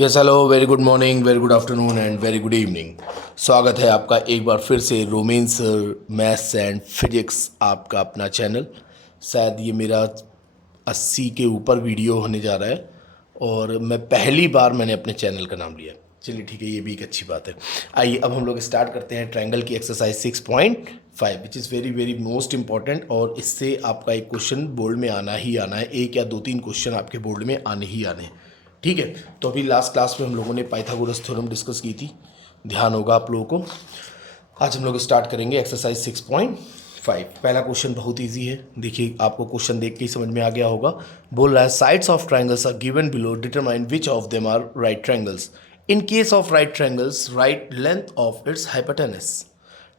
Yes hello, very good morning, very good afternoon and very good evening. स्वागत है आपका एक बार फिर से रोमेंस मैथ्स एंड फिजिक्स, आपका अपना चैनल। शायद ये मेरा 80 के ऊपर वीडियो होने जा रहा है और मैं पहली बार मैंने अपने चैनल का नाम लिया। चलिए ठीक है, ये भी एक अच्छी बात है। आइए अब हम लोग स्टार्ट करते हैं ट्रायंगल की exercise 6.5 which is very very most important. और इससे आपका एक क्वेश्चन बोर्ड में आना ही आना है, एक या दो तीन क्वेश्चन आपके बोर्ड में आने ही आने हैं। ठीक है, तो अभी लास्ट क्लास में हम लोगों ने पाइथागोरस थ्योरम डिस्कस की थी, ध्यान होगा आप लोगों को। आज हम लोग स्टार्ट करेंगे एक्सरसाइज 6.5। पहला क्वेश्चन बहुत इजी है, देखिए आपको क्वेश्चन देख के ही समझ में आ गया होगा। बोल रहा है sides of triangles are given below, determine which of them are right triangles. In case of right triangles right length of its hypotenuse.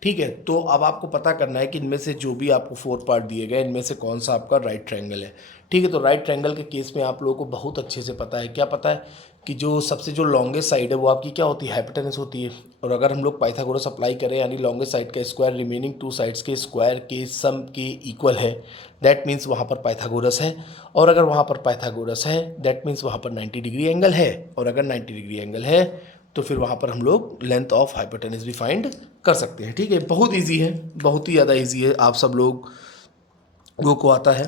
ठीक है, तो अब आपको पता करना है कि इनमें से जो भी आपको फोर पार्ट दिए गए इनमें से कौन सा आपका राइट ट्रायंगल है। ठीक है, तो राइट ट्रायंगल के केस में आप लोगों को बहुत अच्छे से पता है, क्या पता है कि जो सबसे जो लॉन्गेस्ट साइड है वो आपकी क्या होती है, हाइपोटेनस होती है। और अगर हम लोग पाइथागोरस अप्लाई करें यानी लॉन्गेस्ट साइड का स्क्वायर रिमेनिंग टू साइड्स के स्क्वायर के सम के इक्वल है, दैट मीन्स वहाँ पर पाइथागोरस है। और अगर वहाँ पर पाइथागोरस है दैट मीन्स वहाँ पर 90 डिग्री एंगल है। और अगर 90 डिग्री एंगल है तो फिर वहाँ पर हम लोग लेंथ ऑफ हाइपोटेनस भी फाइंड कर सकते हैं। ठीक है, बहुत ईजी है, बहुत ही ज़्यादा ईजी है, आप सब लोगों को आता है।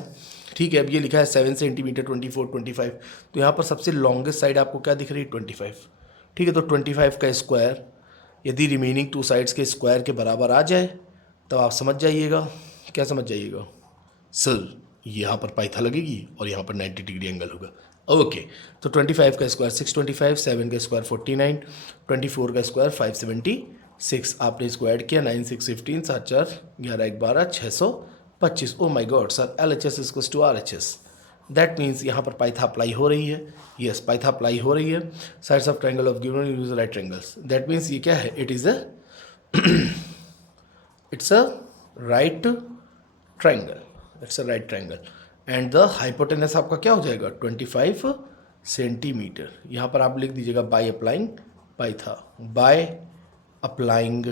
ठीक है, अब ये लिखा है 7 सेंटीमीटर 24 25, तो यहाँ पर सबसे लॉन्गेस्ट साइड आपको क्या दिख रही है 25। ठीक है, तो 25 का स्क्वायर यदि रिमेनिंग टू साइड्स के स्क्वायर के बराबर आ जाए तब आप समझ जाइएगा, क्या समझ जाइएगा सर, यहाँ पर पाइथा लगेगी और यहाँ पर 90 डिग्री एंगल होगा। ओके, तो 25 का स्क्वायर 625, 7 का स्क्वायर 49, 24 का स्क्वायर 576, आपने इसको ऐड किया 9 6 15 7 4 11 1 12 625। Oh my god sir, L H S is to R H S, that means यहाँ पर पाइथा अप्लाई हो रही है। यस, पाइथा अप्लाई हो रही है। Sides of triangle of given use right triangles, that means ये क्या है, it's a right triangle, it's a right triangle. And the hypotenuse आपका क्या हो जाएगा 25 सेंटीमीटर। यहाँ पर आप लिख दीजिएगा बाय अप्लाइंग पाइथा, बाय अप्लाइंग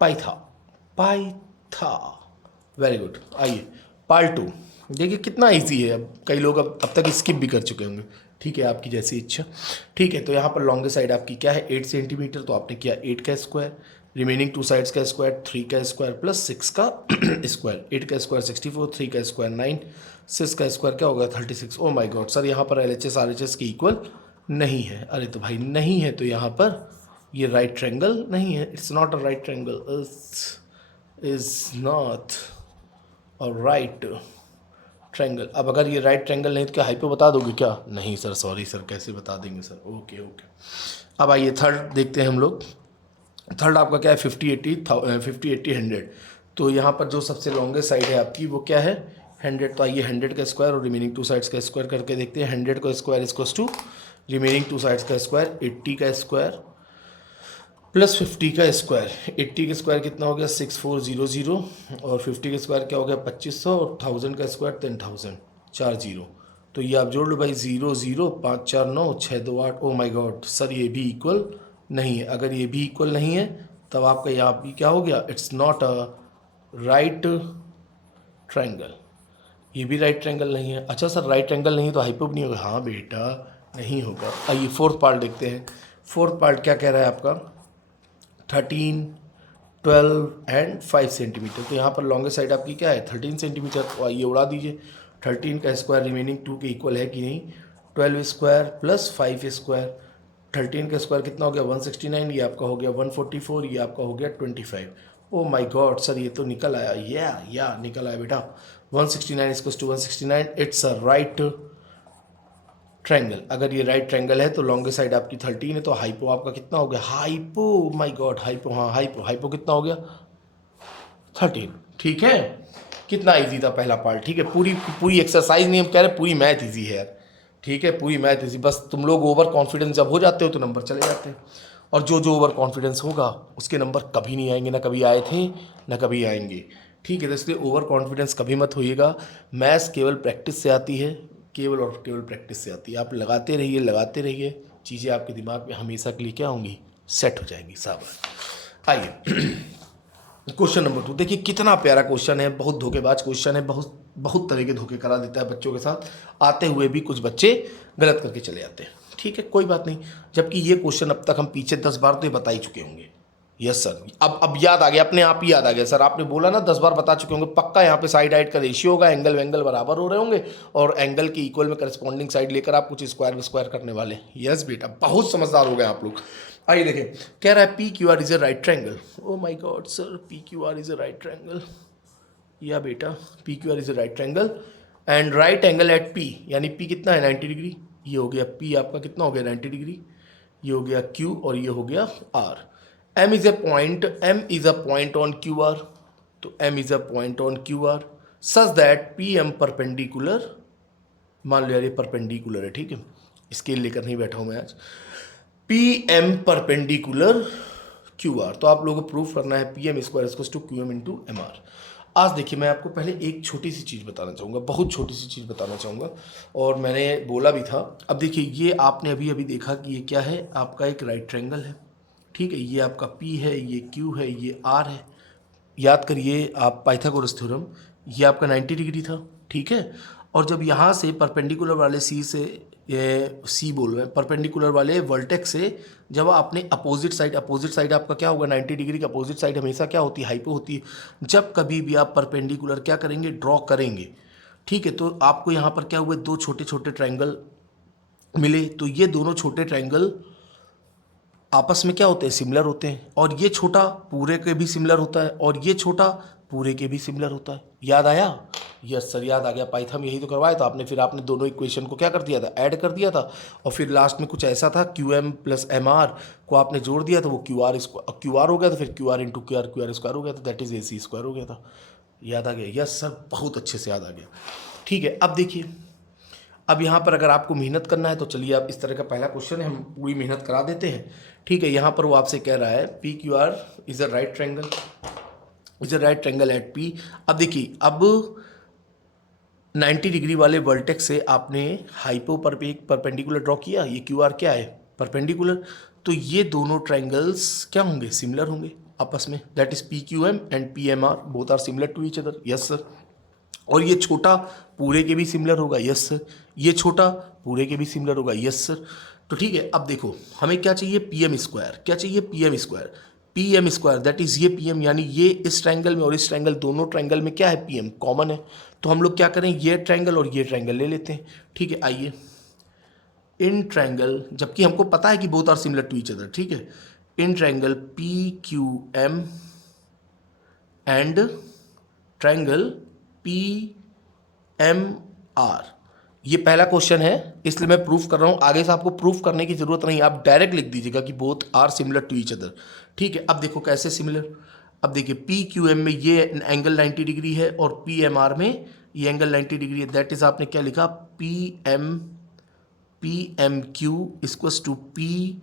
पाइथा, पाइथा। Very good. आइए पार्ट 2, देखिए कितना इजी है। अब कई लोग अब तक स्किप भी कर चुके होंगे। ठीक है, आपकी जैसी इच्छा। ठीक है, तो यहाँ पर लॉन्गेस्ट साइड आपकी क्या है 8 सेंटीमीटर, तो आपने किया 8 का स्क्वायर, रिमेनिंग टू साइड्स का स्क्वायर 3 का स्क्वायर प्लस 6 का स्क्वायर। 8 का स्क्वायर 64, 3 का स्क्वायर 9, 6 का स्क्वायर क्या होगा 36। ओ माय गॉड सर, यहाँ पर L H S R H S के इक्वल नहीं है। अरे तो भाई नहीं है तो यहाँ पर ये राइट ट्रायंगल नहीं है, it's not a right triangle, is not a right triangle. अब अगर ये राइट ट्रायंगल नहीं तो क्या हाइपो बता दोगे क्या? नहीं सर, सॉरी सर, कैसे बता देंगे सर। ओके ओके, अब आइए थर्ड देखते हैं हम लोग। थर्ड आपका क्या है 50 80 100। तो यहाँ पर जो सबसे लॉन्गेस्ट साइड है आपकी वो क्या है 100। तो आइए 100 का स्क्वायर और रिमेनिंग टू साइड्स का स्क्वायर करके देखते हैं। 100 का square equals to remaining two sides का स्क्वायर 80 का स्क्वायर प्लस 50 का स्क्वायर। 80 का स्क्वायर कितना हो गया 6400, और 50 का स्क्वायर क्या हो गया 2500, और 1000 का स्क्वायर 10,000, 4 जीरो। तो ये आप जोड़ लो भाई, 0 0 5 4 9 6 2 8। ओ माय गॉड सर, ये भी इक्वल नहीं है। अगर ये भी इक्वल नहीं है तब आपका यहाँ भी क्या हो गया, it's not a right triangle. ये भी राइट ट्रायंगल नहीं है। अच्छा सर, राइट ट्रायंगल नहीं तो हाइपो नहीं होगा? हाँ बेटा नहीं होगा। आइए फोर्थ पार्ट देखते हैं। फोर्थ पार्ट क्या कह रहा है आपका 13 12 एंड 5 सेंटीमीटर। तो यहाँ पर लॉन्गेस्ट साइड आपकी क्या है 13 सेंटीमीटर। तो आइए उड़ा दीजिए, 13 का स्क्वायर रिमेनिंग 2 के इक्वल है कि नहीं, 12 स्क्वायर प्लस 5 स्क्वायर। 13 का स्क्वायर कितना हो गया 169, ये आपका हो गया 144, ये आपका हो गया 25। ओ माय गॉड सर, ये तो निकल आया, या निकल आया बेटा 169 equals to 169। It's a right triangle. अगर ये राइट ट्रायंगल है तो लॉन्गेस्ट साइड आपकी 13 है, तो हाइपो आपका कितना हो गया, हाइपो माय गॉड हाइपो, हाँ हाइपो, हाइपो कितना हो गया 13। ठीक है, कितना इजी था पहला पार्ट। ठीक है, पूरी पूरी एक्सरसाइज नहीं हम कह रहे, पूरी मैथ इजी है यार। ठीक है, पूरी मैथ इजी, बस तुम लोग ओवर कॉन्फिडेंस जब हो जाते हो तो नंबर चले जाते हैं। और जो जो ओवर कॉन्फिडेंस होगा उसके नंबर कभी नहीं आएंगे, ना कभी आए थे ना कभी आएंगे। ठीक है, तो इसलिए ओवर कॉन्फिडेंस कभी मत होइएगा। मैथ्स केवल प्रैक्टिस से आती है, केवल और केवल प्रैक्टिस से आती है। आप लगाते रहिए लगाते रहिए, चीज़ें आपके दिमाग में हमेशा के लिए क्या होंगी, सेट हो जाएंगी। साहब आइए क्वेश्चन नंबर 2 देखिए कितना प्यारा क्वेश्चन है, बहुत धोखेबाज क्वेश्चन है, बहुत बहुत तरह के धोखे करा देता है बच्चों के साथ, आते हुए भी कुछ बच्चे गलत करके चले जाते हैं। ठीक है, कोई बात नहीं, जबकि ये क्वेश्चन अब तक हम पीछे 10 बार तो ये बता ही चुके होंगे। यस सर, अब याद आ गया, अपने आप ही याद आ गया सर, आपने बोला ना 10 बार बता चुके होंगे पक्का। यहाँ पे साइड हाइट का रेशियो होगा, एंगल वेंगल बराबर हो रहे होंगे, और एंगल के इक्वल में करस्पॉन्डिंग साइड लेकर आप कुछ स्क्वायर स्क्वायर करने वाले। यस बेटा, बहुत समझदार हो गए आप लोग। आइए देखें, कह रहा है P Q R is a right triangle. Oh my God sir, P Q R is a right triangle. या बेटा, P Q R is a right triangle and right angle at P, यानी पी कितना है 90 degree. ये हो गया P आपका कितना हो गया 90 डिग्री, ये हो गया क्यू और ये हो गया R. M is a point on Q R, तो M is a point on Q R such that P M perpendicular, मान लो यार ये परपेंडिकुलर है, ठीक है, स्केल लेकर नहीं बैठा हूँ मैं आज। P M perpendicular Q R, तो आप लोगों को प्रूफ करना है P M square equals to Q M into M R. आज देखिए मैं आपको पहले एक छोटी सी चीज़ बताना चाहूँगा, बहुत छोटी सी चीज़ बताना चाहूँगा, और मैंने बोला भी था। अब देखिए ये आपने अभी अभी देखा कि ये क्या है, आपका एक राइट ट्रायंगल है, ठीक है, ये आपका P है, ये Q है, ये R है। याद करिए आप पाइथागोरस थ्योरम, ये आपका 90 डिग्री था, ठीक है। और जब यहाँ से परपेंडिकुलर वाले C से, ये C बोल रहे हैं, परपेंडिकुलर वाले वर्टेक्स से जब आपने अपोजिट साइड आपका क्या होगा 90 डिग्री का अपोजिट साइड हमेशा क्या होती है, हाइपो होती है। जब कभी भी आप परपेंडिकुलर क्या करेंगे, ड्रॉ करेंगे, ठीक है, तो आपको यहाँ पर क्या हुए, दो छोटे छोटे ट्रायंगल मिले, तो ये दोनों छोटे ट्रायंगल आपस में क्या होते हैं, सिमिलर होते हैं, और ये छोटा पूरे के भी सिमिलर होता है, और ये छोटा पूरे के भी सिमिलर होता है। याद आया? यस सर, याद आ गया, पाइथन में यही तो करवाया था आपने। फिर आपने दोनों इक्वेशन को क्या कर दिया था, ऐड कर दिया था, और फिर लास्ट में कुछ ऐसा था Q M plus M R को आपने जोड़ दिया था, वो क्यू आर हो गया था, फिर Q R into Q R square हो गया था, that is A C square हो गया था। याद आ गया? यस सर, बहुत अच्छे से याद आ गया। ठीक है, अब देखिए, अब यहाँ पर अगर आपको मेहनत करना है तो चलिए, आप इस तरह का पहला क्वेश्चन है, हम पूरी मेहनत करा देते हैं। ठीक है, यहाँ पर वो आपसे कह रहा है P Q R is a right triangle eight P. अब देखिए, अब 90 डिग्री वाले वर्टेक्स से आपने हाइपो पर एक परपेंडिकुलर ड्रॉ किया, ये क्यू आर क्या है, परपेंडिकुलर, तो ये दोनों ट्रायंगल्स क्या होंगे, सिमिलर होंगे आपस में, that is P Q M and P M R both are similar to each other. Yes sir. और ये छोटा पूरे के भी सिमिलर होगा। Yes sir. ये छोटा पूरे के भी सिमिलर होगा। Yes sir. तो ठीक है, अब देखो हमें क्या चाहिए, पी एम स्क्वायर। क्या चाहिए, P M square. P M square that is ये पी एम, यानी ये इस ट्रायंगल में और इस ट्रायंगल, दोनों ट्रायंगल में क्या है, पी एम कॉमन है। तो हम लोग क्या करें, ये ट्रायंगल और ये ट्रायंगल ले लेते हैं। ठीक है, आइए इन ट्रायंगल, जबकि हमको पता है कि both are similar to each other, ठीक है, in triangle P Q M and triangle P M R, ये पहला क्वेश्चन है, इसलिए मैं प्रूफ कर रहा हूँ। आगे से आपको प्रूफ करने की जरूरत नहीं, आप डायरेक्ट लिख दीजिएगा कि both are similar to each other. ठीक है, अब देखो कैसे सिमिलर। अब देखिए पी क्यू एम में ये एंगल 90 डिग्री है, और पी एम आर में ये एंगल 90 डिग्री है, दैट इज आपने क्या लिखा, P M Q equals to P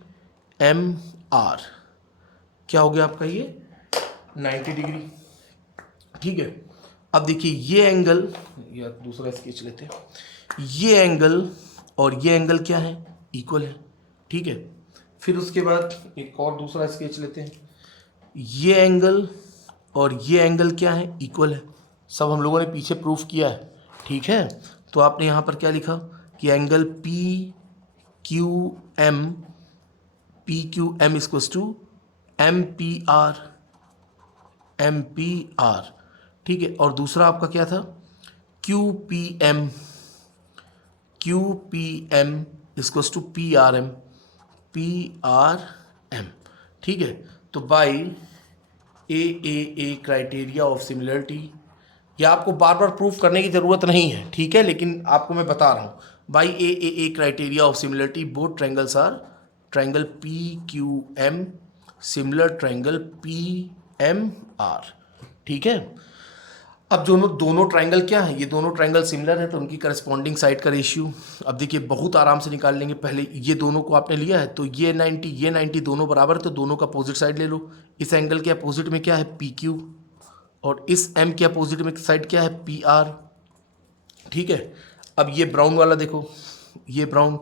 M R. क्या हो गया आपका ये 90 डिग्री। ठीक है, अब देखिए ये एंगल, या दूसरा स्केच लेते हैं, ये एंगल और ये एंगल क्या है, इक्वल है। ठीक है, फिर उसके बाद एक और दूसरा स्केच लेते हैं, ये एंगल और ये एंगल क्या है, इक्वल है। सब हम लोगों ने पीछे प्रूफ किया है। ठीक है, तो आपने यहाँ पर क्या लिखा कि angle P Q M equals to M P R. ठीक है, और दूसरा आपका क्या था, Q P M equals to P R M. ठीक है, तो by a criteria of similarity, यह आपको बार बार प्रूफ करने की ज़रूरत नहीं है, ठीक है, लेकिन आपको मैं बता रहा हूँ, by a criteria of similarity both triangles are triangle P Q M similar triangle P M R. ठीक है, अब दोनों ट्रायंगल क्या है, ये दोनों ट्रायंगल सिमिलर है, तो उनकी करस्पॉन्डिंग साइड का रेशियो अब देखिए बहुत आराम से निकाल लेंगे। पहले ये दोनों को आपने लिया है, तो ये 90 दोनों बराबर है, तो दोनों का अपोजिट साइड ले लो। इस एंगल के अपोजिट में क्या है, पी क्यू, और इस एम के अपोजिट में साइड क्या है, पी आर। ठीक है, अब ये ब्राउन वाला देखो, ये ब्राउन,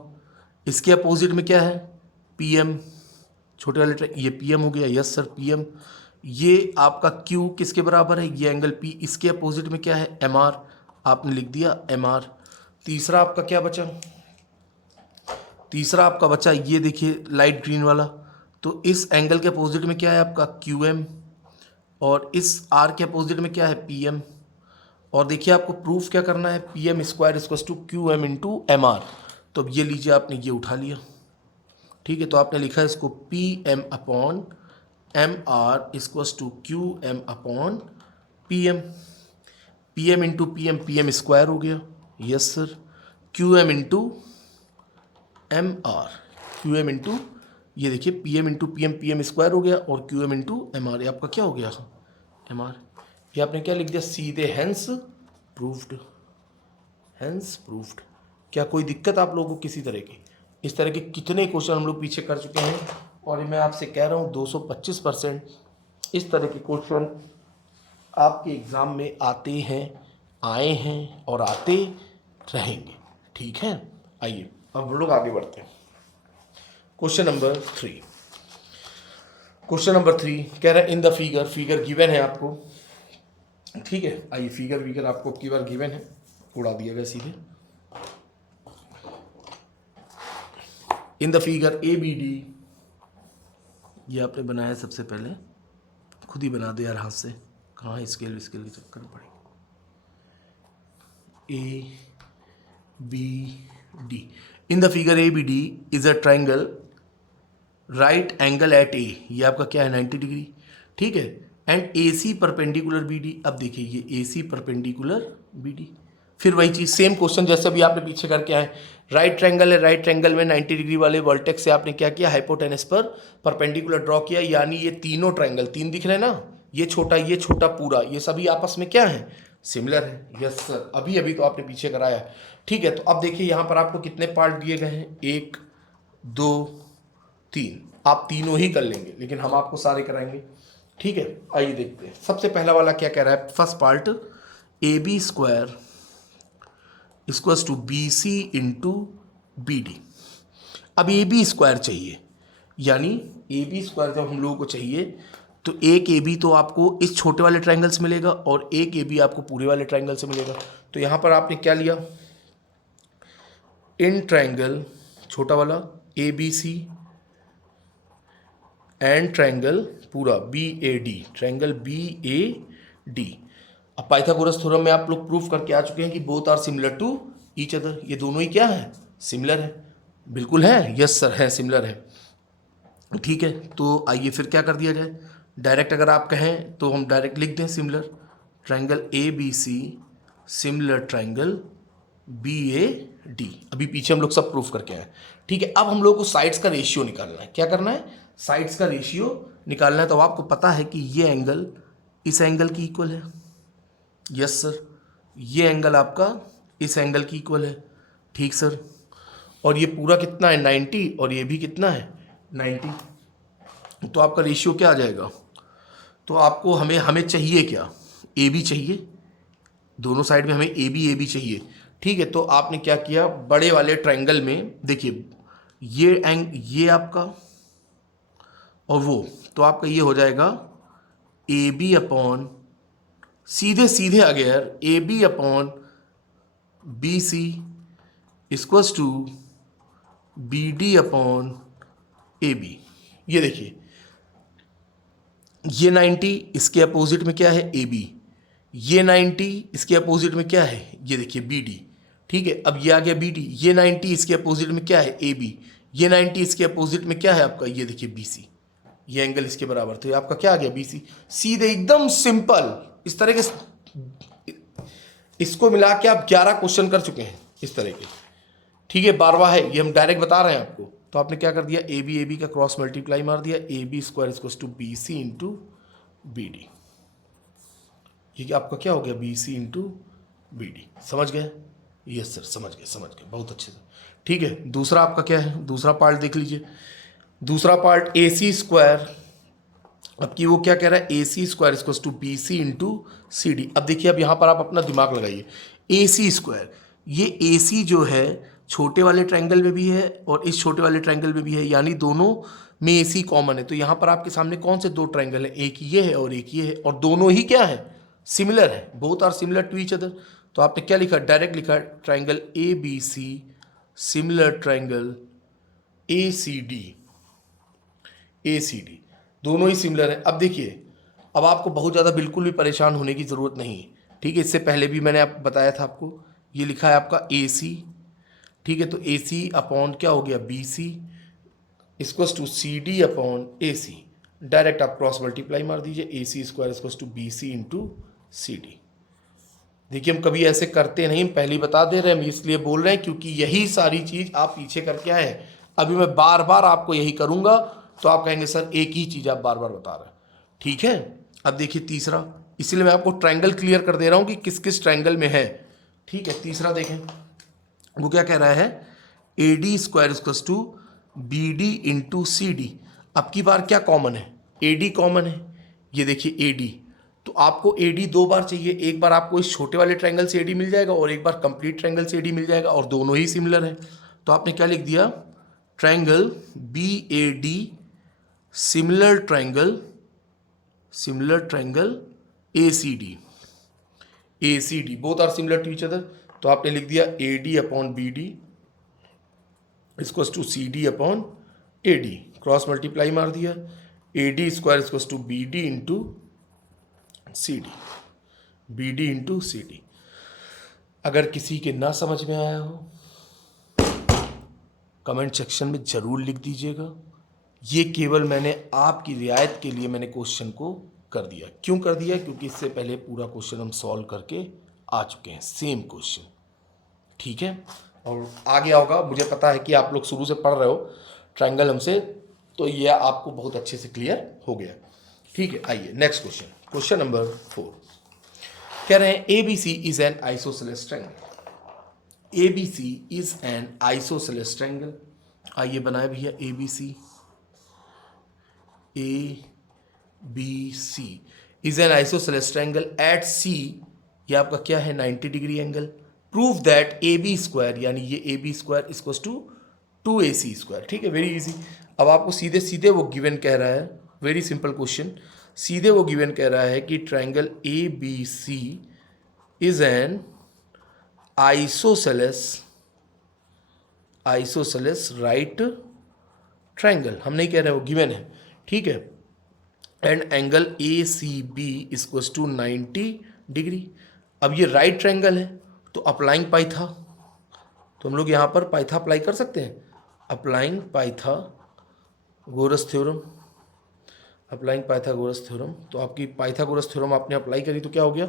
इसके अपोजिट में क्या है, पी एम, छोटे वाले ये पी एम हो गया। यस सर, पी एम, ये आपका Q किसके बराबर है, ये एंगल P, इसके अपोजिट में क्या है, MR, आपने लिख दिया MR। तीसरा आपका क्या बचा, तीसरा आपका बचा ये देखिए लाइट ग्रीन वाला, तो इस एंगल के अपोजिट में क्या है आपका QM, और इस R के अपोजिट में क्या है PM। और देखिए आपको प्रूफ क्या करना है, PM square equals to QM into MR। तो अब ये लीजिए, आपने ये उठा लिया, ठीक है। तो आपने लिखा है इसको PM upon MR equals to QM upon PM। PM into PM square हो गया, yes sir. QM into MR, QM into ये देखिए PM इंटू PM स्क्वायर हो गया, और QM इंटू MR, ये आपका क्या हो गया MR। ये आपने क्या लिख दिया सीधे, हेंस प्रूफ्ड, हेंस प्रूफ्ड। क्या कोई दिक्कत आप लोगों को किसी तरह की? इस तरह के कितने क्वेश्चन हम लोग पीछे कर चुके हैं, और मैं आपसे कह रहा हूँ 225% इस तरह के क्वेश्चन आपके एग्ज़ाम में आते हैं, आए हैं और आते रहेंगे, ठीक है। आइए अब हम लोग आगे बढ़ते हैं। क्वेश्चन नंबर 3, क्वेश्चन नंबर 3 कह रहा है इन द फिगर, फिगर गिवन है आपको, ठीक है। आइए फिगर आपको की बार गिवन है, उड़ा दिया गया सीधे। इन द फिगर ABD, ये आपने बनाया सबसे पहले, खुद ही बना दे यार हाथ से, कहाँ स्केल के चक्कर में पड़ेंगे। ABD, in the figure ABD is a triangle right angle at A, ये आपका क्या है 90 डिग्री, ठीक है। एंड AC परपेंडिकुलर BD, अब देखिए ये AC परपेंडिकुलर BD, फिर वही चीज़ सेम क्वेश्चन जैसे भी आपने पीछे करके आए, राइट ट्रायंगल है, राइट ट्रायंगल में 90 डिग्री वाले वर्टेक्स से आपने क्या किया, हाइपोटेनस पर परपेंडिकुलर ड्रॉ किया, यानी ये तीनों ट्रायंगल, तीन दिख रहे हैं ना, ये छोटा पूरा, ये सभी आपस में क्या है, सिमिलर है, यस सर। अभी अभी तो आपने पीछे कराया है, ठीक है। तो अब देखिए यहाँ पर आपको कितने पार्ट दिए गए हैं, 1 2 3, आप तीनों ही कर लेंगे, लेकिन हम आपको सारे कराएंगे, ठीक है। आइए देखते हैं, सबसे पहला वाला क्या कह रहा है, first part AB square equals to BC into BD। अब AB स्क्वायर चाहिए, यानी AB स्क्वायर जब हम लोगों को चाहिए तो एक AB तो आपको इस छोटे वाले ट्रायंगल से मिलेगा, और एक AB आपको पूरे वाले ट्रायंगल से मिलेगा। तो यहाँ पर आपने क्या लिया, इन ट्रायंगल छोटा वाला ABC एंड ट्रायंगल पूरा BAD, ट्रायंगल BAD। अब पाइथागोरस थ्योरम में आप लोग प्रूफ करके आ चुके हैं कि both are similar to each other, ये दोनों ही क्या है, सिमिलर है, बिल्कुल है, यस सर है, सिमिलर है, ठीक है। तो आइए फिर क्या कर दिया जाए, डायरेक्ट अगर आप कहें तो हम डायरेक्ट लिख दें similar triangle ABC similar triangle BAD। अभी पीछे हम लोग सब प्रूफ करके आए, ठीक है। अब हम लोग को साइड्स का रेशियो निकालना है, क्या करना है, साइड्स का रेशियो निकालना है। तो आपको पता है कि ये एंगल इस एंगल की इक्वल है, यस सर, ये एंगल आपका इस एंगल की इक्वल है, ठीक सर। और ये पूरा कितना है 90, और ये भी कितना है 90। तो आपका रेशियो क्या आ जाएगा, तो आपको हमें चाहिए क्या, AB चाहिए, दोनों साइड में हमें AB चाहिए, ठीक है। तो आपने क्या किया, बड़े वाले ट्रायंगल में देखिए ये आपका और वो, तो आपका ये हो जाएगा AB अपॉन, सीधे आ गया यार, AB upon BC equals to BD upon AB। ये देखिए ये 90 इसके अपोजिट में क्या है AB, ये 90 इसके अपोजिट में क्या है, ये देखिए BD, ठीक है। अब ये आ गया BD, ये 90 इसके अपोजिट में क्या है AB, ये 90 इसके अपोजिट में क्या है आपका, ये देखिए BC, ये एंगल इसके बराबर, तो ये आपका क्या आ गया BC, सीधे एकदम सिंपल। इस तरह के इसको मिला के आप 11 क्वेश्चन कर चुके हैं इस तरह के, ठीक है। 12वां है ये, हम डायरेक्ट बता रहे हैं आपको। तो आपने क्या कर दिया, AB का क्रॉस मल्टीप्लाई मार दिया, AB square equals to BC into BD। ये आपका क्या हो गया, BC इंटू BD, समझ गए, यस सर, समझ गए, बहुत अच्छे से, ठीक है। दूसरा आपका क्या है, दूसरा पार्ट देख लीजिए, दूसरा पार्ट AC स्क्वायर, अब की वो क्या कह रहा है, AC square equals to BC into CD। अब देखिए, अब यहाँ पर आप अपना दिमाग लगाइए, AC स्क्वायर, ये AC जो है छोटे वाले ट्रायंगल में भी है और इस छोटे वाले ट्रायंगल में भी है, यानी दोनों में AC कॉमन है। तो यहाँ पर आपके सामने कौन से दो ट्रायंगल है, एक ये है और एक ये है, और दोनों ही क्या है, सिमिलर है, both are similar to each other. तो आपने क्या लिखा, डायरेक्ट लिखा triangle ABC similar triangle ACD दोनों ही सिमिलर है। अब देखिए, अब आपको बहुत ज़्यादा बिल्कुल भी परेशान होने की ज़रूरत नहीं है, ठीक है। इससे पहले भी मैंने आप बताया था आपको, ये लिखा है आपका AC, ठीक है। तो AC अपॉन क्या हो गया BC equals to CD upon AC। Direct आप क्रॉस मल्टीप्लाई मार दीजिए, AC square equals to BC into CD। देखिए हम कभी ऐसे करते नहीं, पहले ही बता दे रहे हैं, हम इसलिए बोल रहे हैं क्योंकि यही सारी चीज़ आप पीछे करके आए हैं। अभी मैं बार बार आपको यही करूँगा तो आप कहेंगे सर एक ही चीज़ आप बार बार बता रहे हैं, ठीक है। अब देखिए तीसरा, इसीलिए मैं आपको ट्रायंगल क्लियर कर दे रहा हूँ कि किस किस ट्रायंगल में है, ठीक है। तीसरा देखें, वो क्या कह रहा है, AD square equals to BD into CD। अब की बार क्या कॉमन है, AD कॉमन है, ये देखिए AD। तो आपको AD दो बार चाहिए, एक बार आपको इस छोटे वाले ट्रायंगल से AD मिल जाएगा और एक बार कंप्लीट ट्रायंगल से AD मिल जाएगा, और दोनों ही सिमिलर है। तो आपने क्या लिख दिया, triangle BAD similar triangle ACD both are similar to each other. तो आपने लिख दिया AD upon BD equals to CD upon AD, cross multiply मार दिया, AD square equals to BD into CD। अगर किसी के ना समझ में आया हो कमेंट सेक्शन में ज़रूर लिख दीजिएगा। ये केवल मैंने आपकी रियायत के लिए मैंने क्वेश्चन को कर दिया। क्यों कर दिया, क्योंकि इससे पहले पूरा क्वेश्चन हम सॉल्व करके आ चुके हैं, सेम क्वेश्चन, ठीक है। और आगे होगा, मुझे पता है कि आप लोग शुरू से पढ़ रहे हो ट्रायंगल हमसे, तो ये आपको बहुत अच्छे से क्लियर हो गया, ठीक है। आइए नेक्स्ट क्वेश्चन, क्वेश्चन नंबर 4 कह रहे हैं ABC is an isosceles triangle. ABC is an isosceles triangle. आइए बनाए भैया, ABC is an isosceles triangle at C, ये आपका क्या है 90 degree angle. Prove that AB square, यानी ये AB square equals to 2AC square, ठीक है, वेरी इजी। अब आपको सीधे सीधे वो गिवन कह रहा है, वेरी सिंपल क्वेश्चन, सीधे वो गिवन कह रहा है कि triangle ABC is an isosceles right triangle. हम नहीं कह रहे, वो गिवन है, ठीक है। And angle ACB equals to 90 degree. अब ये राइट ट्रायंगल है, तो अप्लाइंग पाइथा, तो हम लोग यहाँ पर पाइथा अप्लाई कर सकते हैं, अप्लाइंग पाइथागोरस थ्योरम। तो आपकी पाइथागोरस थ्योरम आपने अप्लाई करी तो क्या हो गया,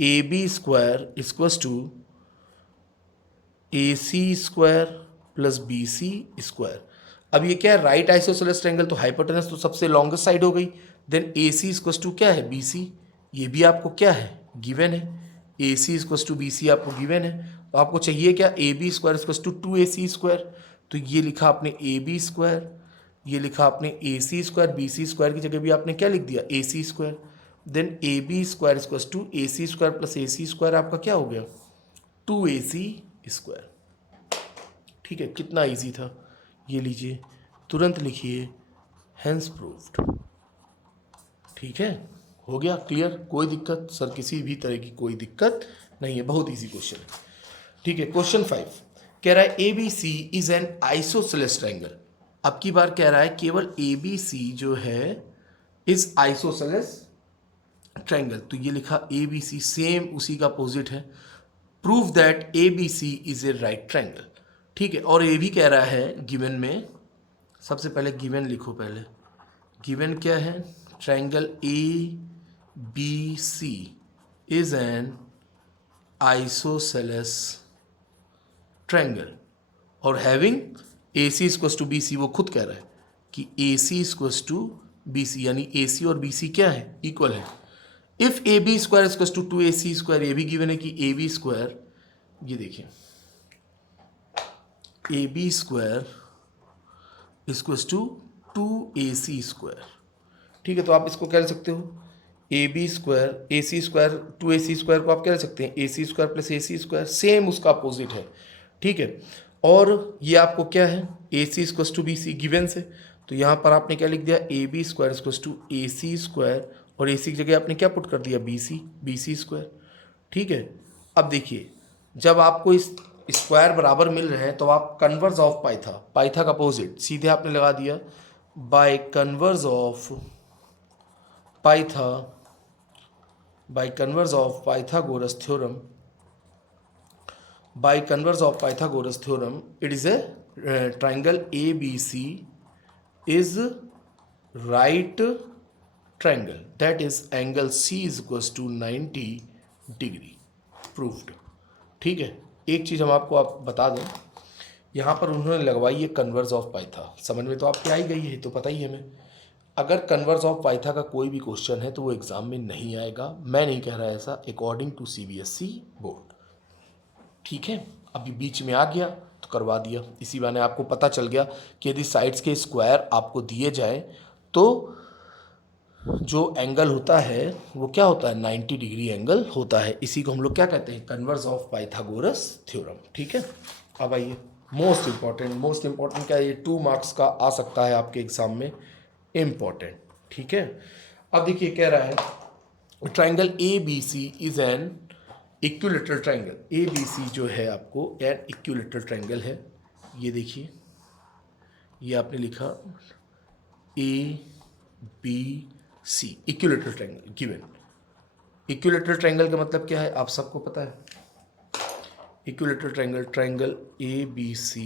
AB square equals to AC square plus BC square. अब ये क्या है, राइट आइसोसेलेस ट्रायंगल, तो हाइपोटेनस तो सबसे लॉन्गेस्ट साइड हो गई। देन AC इक्वल्स टू क्या है, BC, ये भी आपको क्या है, गिवन है। AC इक्वल्स टू BC आपको गिवन है, तो आपको चाहिए क्या, AB square equals to 2AC square. तो ये लिखा आपने AB स्क्वायर, ये लिखा आपने AC स्क्वायर, BC स्क्वायर की जगह भी आपने क्या लिख दिया, AC square. Then AB square equals to AC square plus AC square आपका क्या हो गया, 2AC स्क्वायर, ठीक है। कितना इजी था, ये लीजिए, तुरंत लिखिए, हेंस प्रूव्ड, ठीक है, हो गया क्लियर। कोई दिक्कत सर, किसी भी तरह की कोई दिक्कत नहीं है, बहुत इजी क्वेश्चन है, ठीक है। क्वेश्चन 5 कह रहा है ABC is an isosceles triangle. अब की बार कह रहा है केवल ABC जो है इज आइसोसेलेस ट्रायंगल। तो ये लिखा ABC, सेम उसी का अपोजिट है। Prove that ABC is a right triangle, ठीक है। और ये भी कह रहा है गिवन में, सबसे पहले गिवन लिखो, पहले गिवन क्या है, triangle ABC is an isosceles triangle और having AC equals to BC। वो खुद कह रहा है कि AC इक्वल्स टू BC, यानी AC और BC क्या है, इक्वल है। If AB square equals to 2AC square, ये भी गिवन है कि AB स्क्वायर, ये देखिए AB square equals to 2AC square, ठीक है। तो आप इसको क्या लिख सकते हो, AB square, AC square 2AC square को आप क्या लिख सकते हैं, AC square plus AC square, same उसका अपोजिट है, ठीक है। और ये आपको क्या है, ए सी स्क्वस टू बी सी गिवन से, तो यहाँ पर आपने क्या लिख दिया, ए बी स्क्वायर स्क्वस टू ए सी स्क्वायर, और ए सी की जगह आपने क्या पुट कर दिया, बी सी स्क्वायर। ठीक है, अब देखिए जब आपको इस स्क्वायर बराबर मिल रहे हैं तो आप कन्वर्स ऑफ पाइथा का अपोजिट सीधे आपने लगा दिया, by converse of Pythagoras theorem, by converse of Pythagoras theorem, it is a triangle ABC is right triangle, that is angle C is equals to 90 degree, proved। ठीक है, एक चीज़ हम आपको बता दें, यहाँ पर उन्होंने लगवाई है कन्वर्स ऑफ पाइथा, समझ में तो आपकी आई गई है, तो पता ही है हमें, अगर कन्वर्स ऑफ पाइथा का कोई भी क्वेश्चन है तो वो एग्ज़ाम में नहीं आएगा, मैं नहीं कह रहा ऐसा, अकॉर्डिंग टू CBSE बोर्ड। ठीक है, अभी बीच में आ गया तो करवा दिया, इसी बहाने आपको पता चल गया कि यदि साइड्स के स्क्वायर आपको दिए जाए तो जो एंगल होता है वो क्या होता है, 90 डिग्री एंगल होता है, इसी को हम लोग क्या कहते हैं, कन्वर्स ऑफ पाइथागोरस थ्योरम। ठीक है, अब आइए मोस्ट इम्पॉर्टेंट क्या, ये 2 मार्क्स का आ सकता है आपके एग्जाम में, इम्पॉर्टेंट। ठीक है, अब देखिए कह रहा है triangle ABC is an equilateral triangle, ABC जो है आपको एन इक्विलेटरल ट्राइंगल है, ये देखिए ये आपने लिखा ABC equilateral triangle given. Equilateral triangle का मतलब क्या है आप सबको पता है, equilateral triangle ABC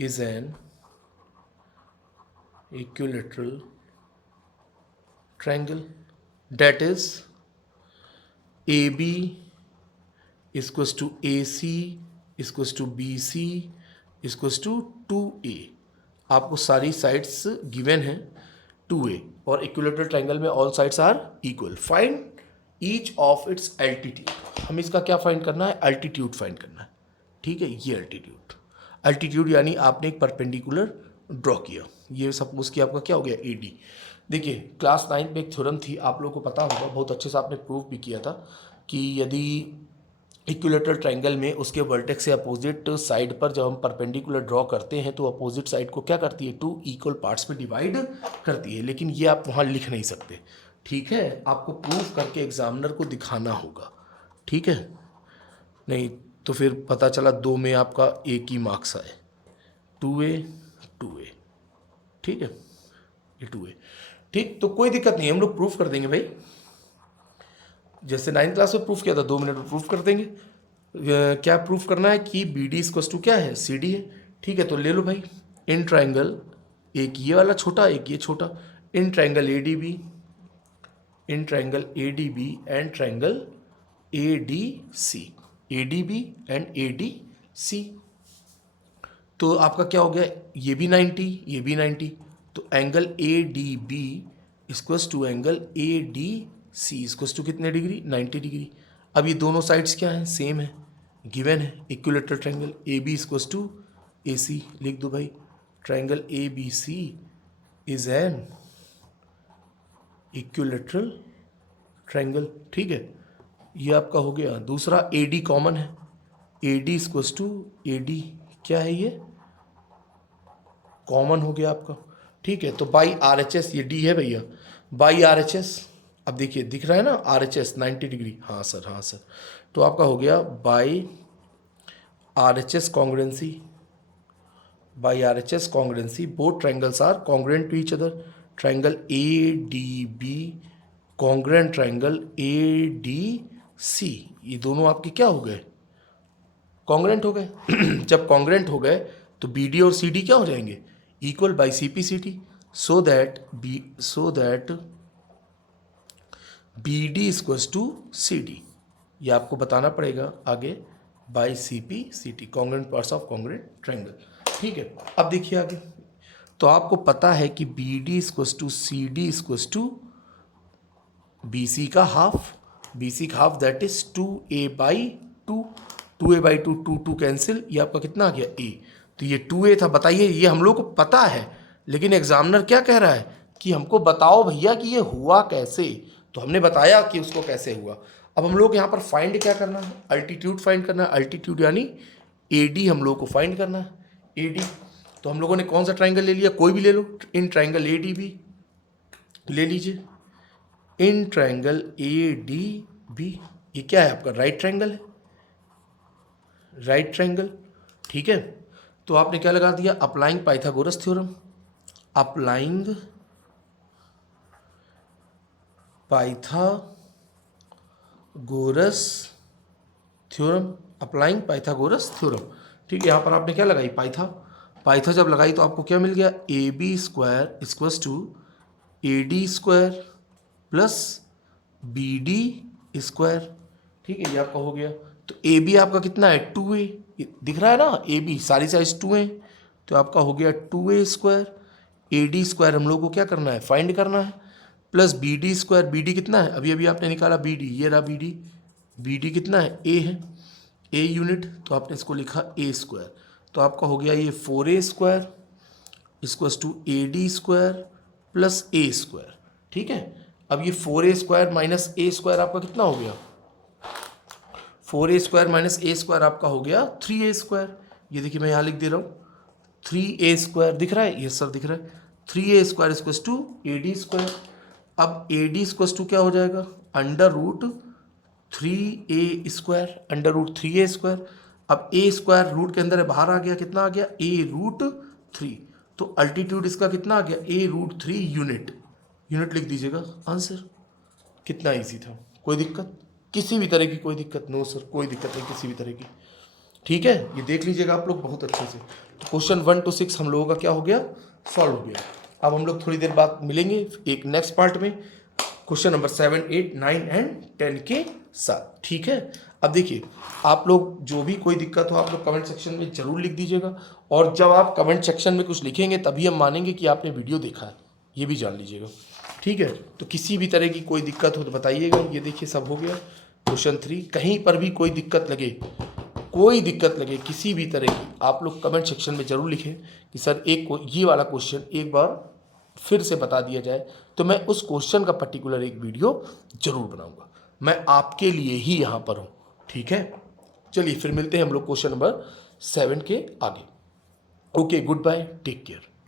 is an equilateral triangle that is AB equals to AC equals to BC equals to 2A, आपको सारी साइड्स गिवन है 2A, और इक्विलेटरल ट्राइंगल में all sides are equal. Find each of its altitude, हम इसका क्या find करना है, एल्टीट्यूड फाइंड करना है। ठीक है, ये एल्टीट्यूड यानी आपने एक परपेंडिकुलर ड्रॉ किया, ये सपोज कि आपका क्या हो गया AD। देखिए क्लास 9 में एक थ्योरम थी, आप लोगों को पता होगा, बहुत अच्छे से आपने प्रूव भी किया था कि यदि इक्विलेटरल ट्राइंगल में उसके वर्टेक्स से अपोजिट साइड पर जब हम परपेंडिकुलर ड्रॉ करते हैं तो अपोजिट साइड को क्या करती है, 2 इक्वल पार्ट्स में डिवाइड करती है, लेकिन ये आप वहाँ लिख नहीं सकते। ठीक है, आपको प्रूव करके एग्जामिनर को दिखाना होगा। ठीक है, नहीं तो फिर पता चला 2 में आपका एक ही मार्क्स आए, 2A। ठीक है, ये 2A। ठीक, तो कोई दिक्कत नहीं, हम लोग प्रूफ कर देंगे भाई, जैसे 9th क्लास में प्रूफ किया था, 2 मिनट में प्रूफ कर देंगे। क्या प्रूफ करना है कि BD इक्वल्स टू क्या है, CD है। ठीक है, तो ले लो भाई, इन ट्राइंगल, एक ये वाला छोटा एक ये छोटा, in triangle ADB and triangle ADC, ADB and ADC, तो आपका क्या हो गया, ये भी 90 ये भी 90, तो angle ADB equals to angle ADC equals to कितने डिग्री, 90 डिग्री। अब ये दोनों साइड्स क्या हैं, सेम है, गिवन है, equilateral triangle AB equals to AC, लिख दो भाई, triangle ABC is an equilateral triangle. ठीक है, ये आपका हो गया। दूसरा AD कॉमन है, AD इक्वल्स टू AD क्या है, ये कॉमन हो गया आपका। ठीक है, तो बाई RHS, ये D है भैया, बाई RHS, अब देखिए दिख रहा है ना RHS 90 डिग्री, हाँ सर, तो आपका हो गया by RHS congruency, both triangles are congruent to each other, triangle ADB congruent triangle ADC, ये दोनों आपके क्या हो गए, कॉन्ग्रुएंट हो गए। जब कॉन्ग्रुएंट हो गए तो BD और CD क्या हो जाएंगे, equal by CP/CD, so that BD equals to CD, ये आपको बताना पड़ेगा आगे, by CP/CD, congruent parts of congruent triangle. ठीक है, अब देखिए आगे, तो आपको पता है कि BD equals to CD equals to BC का half, that is 2A/2, 2 cancel, ये आपका कितना आ गया A, तो ये 2A था। बताइए, ये हम लोग को पता है, लेकिन एग्जामिनर क्या कह रहा है कि हमको बताओ भैया कि ये हुआ कैसे, तो हमने बताया कि उसको कैसे हुआ। अब हम लोग यहाँ पर फाइंड क्या करना है, अल्टीट्यूड फाइंड करना है, अल्टीट्यूड यानी AD हम लोगों को फाइंड करना है, AD। तो हम लोगों ने कौन सा ट्राइंगल ले लिया, कोई भी ले लो, इन ट्राइंगल ADB ले लीजिए। इन ट्राइंगल ADB ये क्या है आपका, राइट ट्राइंगल है, राइट ट्राइंगल, ठीक है। तो आपने क्या लगा दिया, applying Pythagoras theorem, applying Pythagoras theorem, applying Pythagoras theorem, ठीक है। यहाँ पर आपने क्या लगाई, पाइथा जब लगाई तो आपको क्या मिल गया, AB square equals to AD square plus BD square, ठीक है, ये आपका हो गया। तो AB आपका कितना है, 2A, दिख रहा है ना, AB सारी साइज 2 है, तो आपका हो गया 2A स्क्वायर, AD स्क्वायर हम लोग को क्या करना है, फाइंड करना है, प्लस BD स्क्वायर, BD कितना है, अभी अभी आपने निकाला BD, ये रहा BD कितना है, A है, A यूनिट, तो आपने इसको लिखा A स्क्वायर, तो आपका हो गया ये 4A square equals to AD square plus A square, ठीक है। अब ये 4A square minus A square आपका कितना हो गया, 4A square minus A square आपका हो गया 3A स्क्वायर, ये देखिए मैं यहाँ लिख दे रहा हूँ 3A स्क्वायर, दिख रहा है, ये सर दिख रहा है, 3A square equals to AD square. अब AD इक्वल्स टू क्या हो जाएगा, under root 3A square, under root 3A square. अब A स्क्वायर रूट के अंदर है, बाहर आ गया, कितना आ गया, A रूट 3, तो अल्टीट्यूड इसका कितना आ गया, A रूट 3 यूनिट, यूनिट लिख दीजिएगा आंसर। कितना इजी था, कोई दिक्कत, किसी भी तरह की कोई दिक्कत, नो सर कोई दिक्कत नहीं किसी भी तरह की, ठीक है। ये देख लीजिएगा आप लोग बहुत अच्छे से। तो क्वेश्चन 1 to 6 हम लोगों का क्या हो गया, सॉल्व हो गया। अब हम लोग थोड़ी देर बाद मिलेंगे एक नेक्स्ट पार्ट में, क्वेश्चन नंबर 7, 8, 9 एंड 10 के साथ, ठीक है। अब देखिए आप लोग जो भी कोई दिक्कत हो आप लोग कमेंट सेक्शन में जरूर लिख दीजिएगा, और जब आप कमेंट सेक्शन में कुछ लिखेंगे तभी हम मानेंगे कि आपने वीडियो देखा है, ये भी जान लीजिएगा, ठीक है। तो किसी भी तरह की कोई दिक्कत हो तो बताइएगा। ये देखिए सब हो गया। क्वेश्चन 3, कहीं पर भी कोई दिक्कत लगे, कोई दिक्कत लगे किसी भी तरह की, आप लोग कमेंट सेक्शन में ज़रूर लिखें कि सर एक ये वाला क्वेश्चन एक बार फिर से बता दिया जाए, तो मैं उस क्वेश्चन का पर्टिकुलर एक वीडियो जरूर बनाऊंगा। मैं आपके लिए ही यहाँ पर हूँ, ठीक है। चलिए फिर मिलते हैं हम लोग क्वेश्चन नंबर 7 के आगे। Okay, goodbye, take care.